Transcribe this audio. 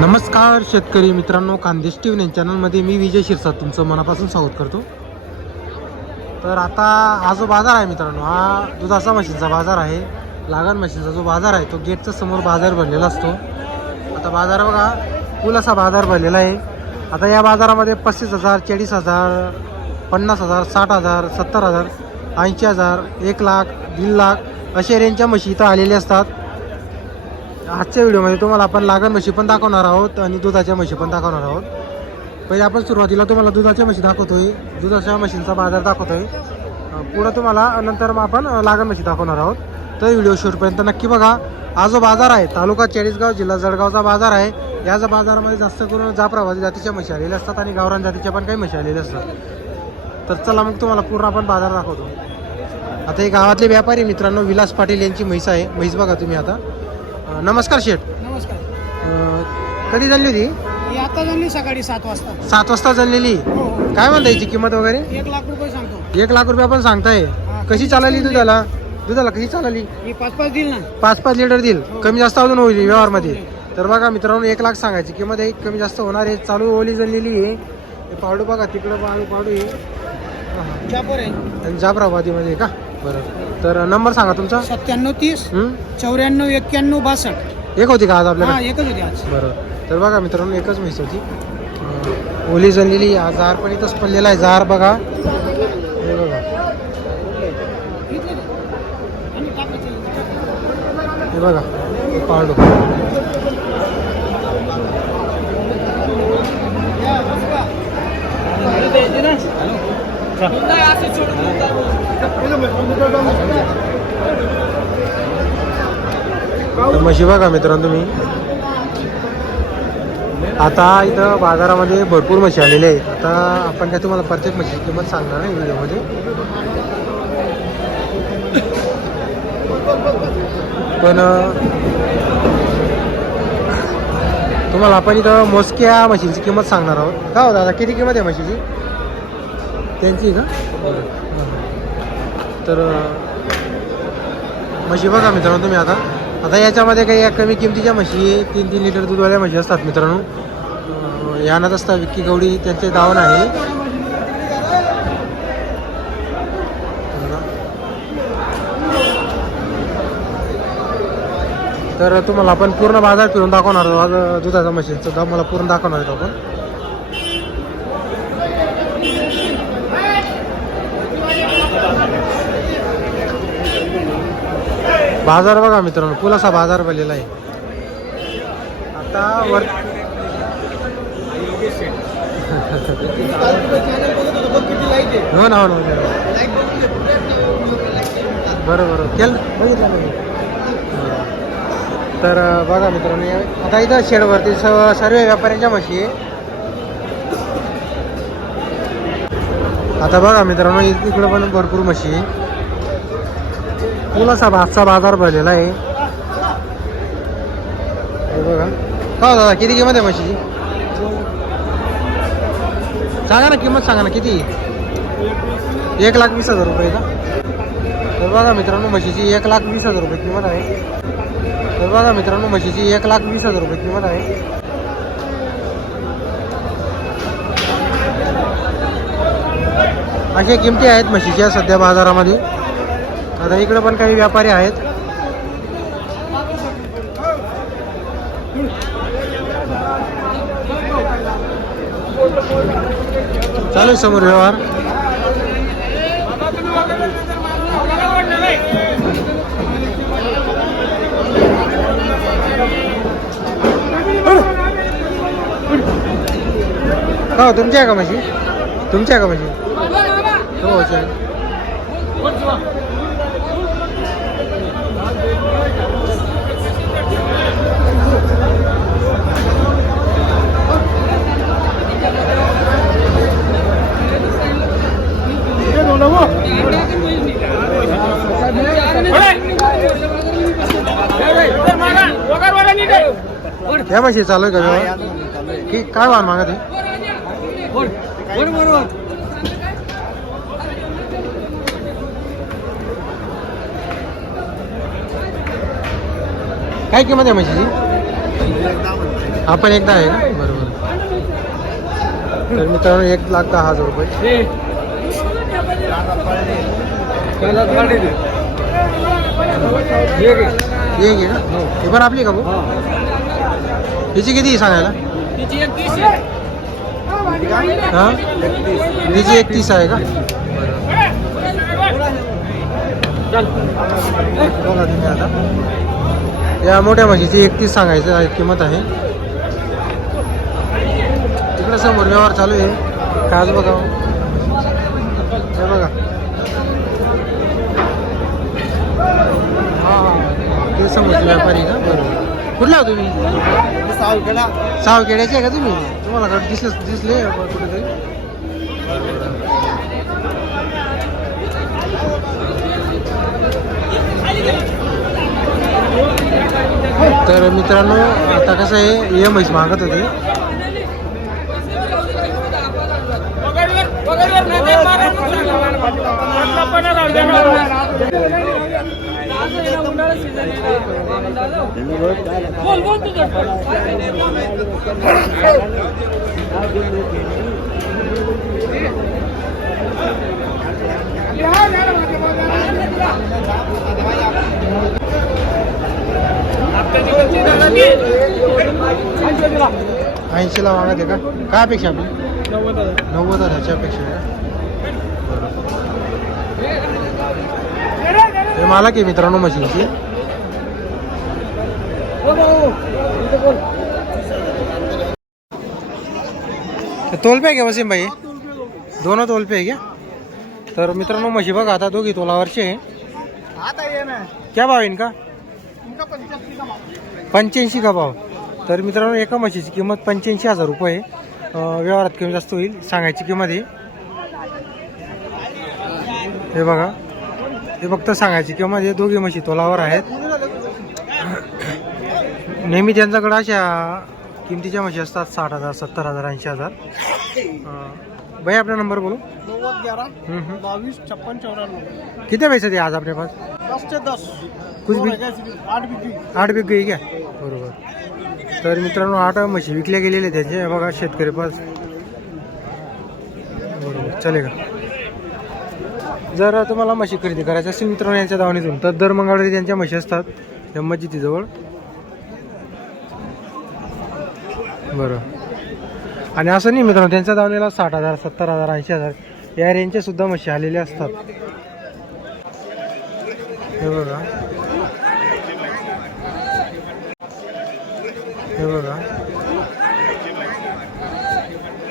नमस्कार शेतकरी मित्रांनो खानदेश टी व्ही चॅनलमध्ये मी विजय शिरसाट तुमचं मनापासून स्वागत करतो. तर आता हा जो बाजार आहे मित्रांनो हा दुधाचा मशीनचा बाजार आहे. लागण मशीनचा जो बाजार आहे तो गेटच्या समोर बाजार भरलेला असतो. आता बाजार बघा फुल असा बाजार भरलेला आहे. आता या बाजारामध्ये पस्तीस हजार चाळीस हजार पन्नास हजार साठ हजार सत्तर हजार ऐंशी हजार एक लाख दीड लाख अशा रेंजच्या म्हशी इथं आलेल्या असतात. आजच्या व्हिडिओमध्ये तुम्हाला आपण लागण म्हशी पण दाखवणार आहोत आणि दुधाच्या म्हशी पण दाखवणार आहोत. पहिले आपण सुरुवातीला तुम्हाला दुधाच्या म्हशी दाखवतोय. दुधाच्या म्हशींचा बाजार दाखवतोय. पुढं तुम्हाला नंतर मग आपण लागण म्हशी दाखवणार आहोत. तर व्हिडिओ शेवटपर्यंत नक्की बघा. हा जो बाजार आहे तालुका चाळीसगाव जिल्हा जळगावचा बाजार आहे. याच बाजारामध्ये जास्त करून जाफराबादी जातीच्या म्हशी आलेल्या असतात आणि गावरान जातीच्या पण काही म्हशी आलेल्या असतात. तर चला मग तुम्हाला पूर्ण आपण बाजार दाखवतो. आता हे गावातले व्यापारी मित्रांनो विलास पाटील यांची म्हैस आहे. म्हैस बघा तुम्ही आता. अं, नमस्कार शेठ. नमस्कार. अं, कधी झाली होती? ही आता झाली सकाळी सात वाजता. सात वाजता झालेली. हो हो. काय म्हणता याची किंमत वगैरे? एक लाख रुपये सांगतो. एक लाख रुपये पण सांगताय. कशी चालली दुधाला? दुधाला कशी चालली? ही पाच पाच देईल ना. पाच पाच लिटर देईल कमी जास्त अजून होईल व्यवहारमध्ये. तर बघा मित्रांनो एक लाख सांगायची किंमत आहे. कमी जास्त होणार आहे. चालू ओली जळलेली आहे. हे पावडू बघा तिकडं पाडू पाडू आहे. चापर आहे. आणि जाफराबादीमध्ये आहे का? बरं. तर नंबर सांगा तुमचा. सत्त्याण्णव तीस? चौऱ्याण्णव एक्क्याण्णव बासष्ट. एक होती का आज हा आपल्याकडे एकच होती आज. बरं. तर बघा मित्रांनो एकच म्हैस होती. अं, ओली जणलेली हा जार पण इथंच पडलेला आहे. जार बघा. हे बघा. हे बघा. हे. पाळलो म्हशी बघा मित्रांनो तुम्ही. आता इथं बाजारामध्ये भरपूर म्हशी आलेल्या आहेत. आता आपण काय तुम्हाला प्रत्येक म्हशीची किंमत सांगणार नाही व्हिडिओमध्ये? पण तुम्हाला आपण इथं मोजक्या म्हशींची किंमत सांगणार आहोत. का हो दादा? किती किंमत आहे म्हशीची त्यांची का? तर म्हशी बघा मित्रांनो तुम्ही आता. आता याच्यामध्ये काही या कमी किमतीच्या म्हशी तीन तीन लिटर दूधवाल्या म्हशी असतात मित्रांनो. यानात असता विक्की गवडी त्यांचे दावण आहे. तर तुम्हाला आपण पूर्ण बाजार फिरून दाखवणार दुधाचा मशीनचा दाम मला पूर्ण दाखवणार आहोत आपण. बाजार बघा मित्रांनो पुलासा बाजार भरलेला आहे. आता वर हो ना हो ना बरं बरं केलं बघितलं ना? तर बघा मित्रांनो आता इथं शेडवरती स- सर्व व्यापाऱ्यांच्या म्हशी आहे. आता बघा मित्रांनो इकडं पण भरपूर म्हशी आहे. पुलासा भातचा बाजार भरलेला आहे. बघा. का हो दादा किती किंमत आहे म्हशीची? सांगा ना किंमत सांगा ना किती? एक लाख वीस हजार रुपये का? तर बघा मित्रांनो म्हशीची एक लाख वीस हजार रुपये किंमत आहे. तर बघा मित्रांनो म्हशीची एक लाख वीस हजार रुपये किंमत आहे. अशा किमती आहेत म्हशीच्या सध्या बाजारामध्ये. आता इकडं पण काही व्यापारी आहेत. चालू समोर व्यवहार. हो, तुमची आहे का म्हशी? तुमच्या आहे का म्हशी? हो चालेल. या म्हशी चालू आहे का व्यवहार? की काय वाहन मागत आहे? काय किंमत आहे म्हशीची? हा पण एकदा आहे. का बरोबर. तर मित्रांनो एक लाख दहा हजार रुपये. हे घे ना हे. पण आपली का भाऊ? हिची किती सांगायला? हा? तिची एकतीस आहे का? बघा तुम्ही आता या मोठ्या म्हशीची एकतीस सांगायचं आहे, किंमत आहे. तिकडे समोर व्यवहार चालू आहे. काज बघा? हे बघा. ते समोरचे व्यापारी का? बरोबर. कुठला तुम्ही? सावखेड्याचे आहे का तुम्ही? तुम्हाला का दिसले दिसले कुठेतरी. तर मित्रांनो आता कसं आहे हे म्हैस मागत होते. ऐंशीला मागत आहे का? काय अपेक्षा आपली? नव्वद हजारची अपेक्षा आहे हे मला की मित्रांनो मशीनची. तोलपे घ्या वसीम भाई? दोन तोलपे घ्या तर मित्रांनो म्हशी बघा आता दोघी तोलावरचे आहे. क्या भाव येईन का पंच्याऐंशी का भाव? तर मित्रांनो एका म्हशीची किंमत पंच्याऐंशी हजार रुपये व्यवहारात कमी जास्त होईल सांगायची किंमत आहे. हे बघा हे फक्त सांगायची किंमत आहे. दोघी म्हशी तोलावर आहेत. नेहमी त्यांच्याकडे अशा किमतीच्या म्हशी असतात साठ हजार सत्तर हजार ऐंशी हजार. भाई आपला नंबर बोलो? नव्वद ग्यारह छप्पन चौरानवे पैसे दे आज आपल्या पास? दस से दस. कुछ भी आठ बिक्री आठ बिग गई क्या? बरोबर. तर मित्रांनो आठ म्हशी विकल्या गेलेल्या त्यांचे. बघा शेतकरी पास. बरोबर. चालेल का? जर तुम्हाला म्हशी खरेदी करायची असेल मित्रांनो यांच्या दावणीतून तर दर मंगळवारी त्यांच्या म्हशी असतात त्या मस्जिदीजवळ बरं. आणि असं नाही मित्रांनो त्यांच्या दावणीला साठ हजार सत्तर हजार ऐंशी हजार या रेंजच्या सुद्धा मशी आलेल्या असतात. हे बघा. हे बघा.